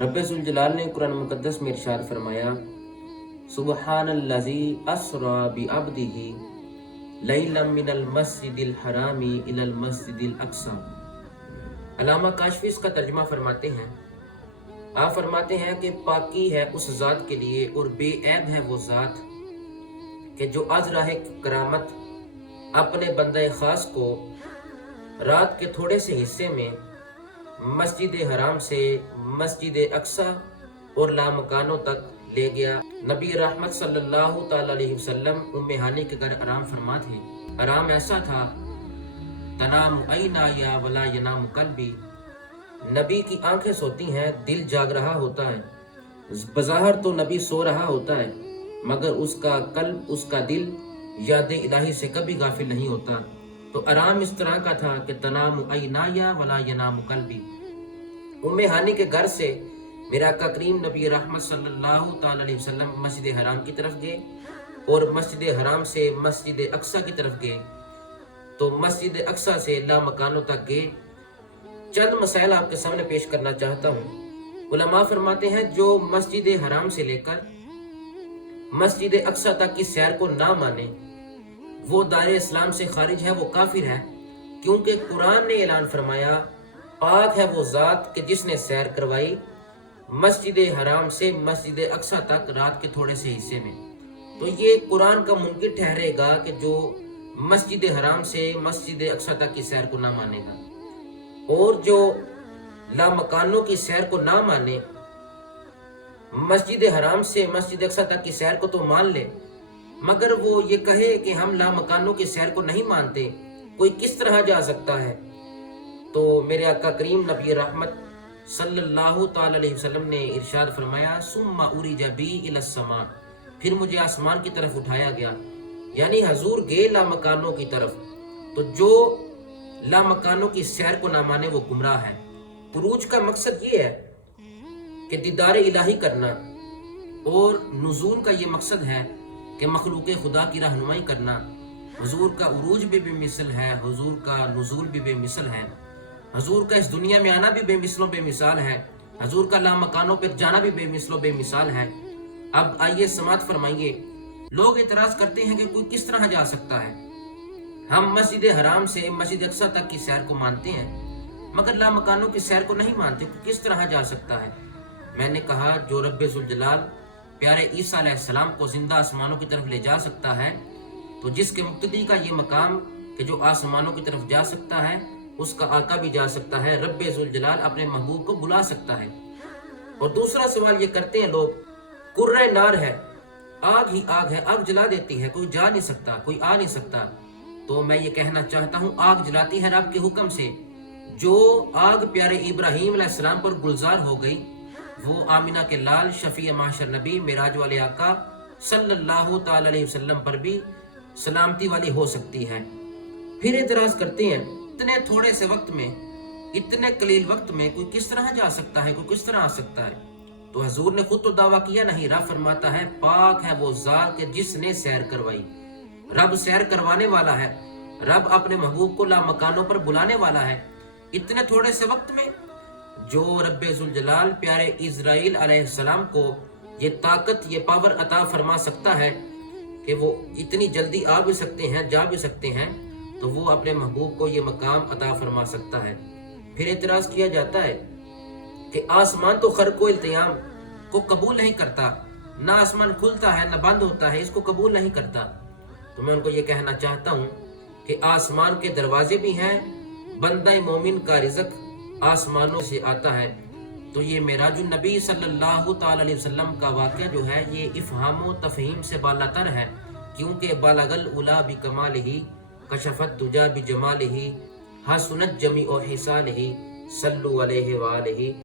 रब ज़ुल जलाल ने कुरान मुक़द्दस में इरशाद फरमाया, सुब्हानल्लज़ी अस्रा बिअब्दिही लैलन मिनल मस्जिदिल हरामी इलल मस्जिदिल अक़सा। अल्लामा काशफ़ी इसका तर्जुमा फरमाते हैं, आप फरमाते हैं कि पाकी है उस ज़ात के लिए और बेऐब है वो ज़ात कि जो आज राह करामत अपने बंदे ख़ास को रात के थोड़े से हिस्से में मस्जिद हराम से मस्जिद अक्सा और लामकानों तक ले गया। नबी रहमत सल्लल्लाहु ताला अलैहि वसल्लम उम्मे हानी के घर आराम फरमा थे। आराम ऐसा था, तनाम ऐना या वला यनाम कल्बी, नबी की आंखें सोती हैं, दिल जाग रहा होता है। बज़ाहिर तो नबी सो रहा होता है, मगर उसका कल्ब, उसका दिल याद इलाही से कभी गाफिल नहीं होता। तो आराम इस तरह का था कि तनाम ऐना या वला यनाम कल्बी। उम्मे हानी के घर से मेरा आका करीम नबी रहमत सल्लल्लाहु ताला अलैहि वसल्लम मस्जिद हराम की तरफ गए और मस्जिद हराम से मस्जिद अक्सा की तरफ गए। तो मस्जिद अक्सा से लामकानों तक गए। चंद मसाइल आपके सामने पेश करना चाहता हूँ। उलमा फरमाते हैं जो मस्जिद हराम से लेकर मस्जिद अक्सा तक की सैर को ना माने वो दायरे इस्लाम से खारिज है, वो काफिर है, क्योंकि कुरान ने ऐलान फरमाया, पाक है वो ज़ात कि जिसने सैर करवाई मस्जिद हराम से मस्जिद अक्सा तक रात के थोड़े से हिस्से में। तो ये कुरान का मुनकिर ठहरेगा कि जो मस्जिद हराम से मस्जिद अक्सा तक की सैर को ना मानेगा और जो लामकानों की सैर को ना माने, मस्जिद हराम से मस्जिद अक्सा तक की सैर को तो मान ले, मगर वो ये कहे कि हम लामकानों की सैर को नहीं मानते, कोई किस तरह जा सकता है? तो मेरे आका करीम नबी रहमत सल्लल्लाहु ताला अलैहि वसल्लम ने इरशाद फरमाया, सुम्मा उरिजा बी इलस समा, फिर मुझे आसमान की तरफ उठाया गया, यानी हजूर गए लामकानों की तरफ। तो जो लामकानों की सैर को ना माने वो गुमराह है। उरूज का मकसद ये है कि दीदार इलाही करना, और नुज़ूल का ये मकसद है कि मखलूक खुदा की रहनुमाई करना। हुजूर का उरूज भी बेमिसल है, हुजूर का नुज़ूल भी बेमिसल है, हुजूर का इस दुनिया में आना भी बेमिसलो बेमिसाल है, हुजूर का लामकानों पर जाना भी बेमिसलो बेमिसाल है। अब आइए समात फरमाइए। लोग इतराज करते हैं कि कोई किस तरह जा सकता है? हम मस्जिद हराम से मस्जिद अक्सा तक की सैर को मानते हैं, मगर लामकानों की सैर को नहीं मानते, किस तरह जा सकता है? मैंने कहा, जो रब्बे ज़ुल जलाल प्यारे ईसा अलैहिस्सलाम को जिंदा आसमानों की तरफ ले जा सकता है, तो जिसके मुक्तदी का ये मकाम कि जो आसमानों की तरफ जा सकता है, उसका आका भी जा सकता है। रब्बे ज़ुल जलाल अपने महबूब को बुला सकता है। और दूसरा सवाल ये करते हैं लोग, कुर्रे नार है, आग ही आग है, आग जला देती है, कोई जा नहीं सकता, कोई आ नहीं सकता। तो मैं ये कहना चाहता हूँ, आग जलाती है रब के हुक्म से। जो आग प्यारे इब्राहीम अलैहिस्सलाम पर गुलजार हो गई, वो आमिना के लाल शफी माशर नबी मिराज वाले आका सल्लल्लाहु ताला अलैहि वसल्लम पर भी सलामती वाली हो सकती है। फिर एतराज करते हैं, इतने थोड़े से वक्त में, इतने कलील वक्त में कोई किस तरह जा सकता है, कोई किस तरह आ सकता है? तो हजूर ने खुद तो दावा किया नहीं, रब फरमाता है, पाक है वो ज़ात के जिसने सैर करवाई। रब सैर करवाने वाला है, रब अपने महबूब को लामकानों पर बुलाने वाला है। इतने थोड़े से वक्त में जो रब्बे ज़ुल जलाल प्यारे इज़राइल अलैहिस्सलाम को ये ताकत, ये पावर अता फरमा सकता है कि वो इतनी जल्दी आ भी सकते हैं, जा भी सकते हैं, तो वो अपने महबूब को ये मकाम अता फरमा सकता है। फिर एतराज किया जाता है कि आसमान तो खर्को इल्तियाम को कबूल नहीं करता, ना आसमान खुलता है ना बंद होता है, इसको कबूल नहीं करता। तो मैं उनको ये कहना चाहता हूँ कि आसमान के दरवाजे भी हैं, बंदा मोमिन का रिज़्क आसमानों से आता है। तो ये मेराजुन नबी सल्लल्लाहु ताला अलैहि वसल्लम का वाक़या जो है, ये इफ़हाम तफ़हीम से बालातर है, क्योंकि बालगल उला बि कमालिही कशफत दुजा बि जमालिही हसनत जमी ओ हिसालिही सल्लु अलैहि व आलिही।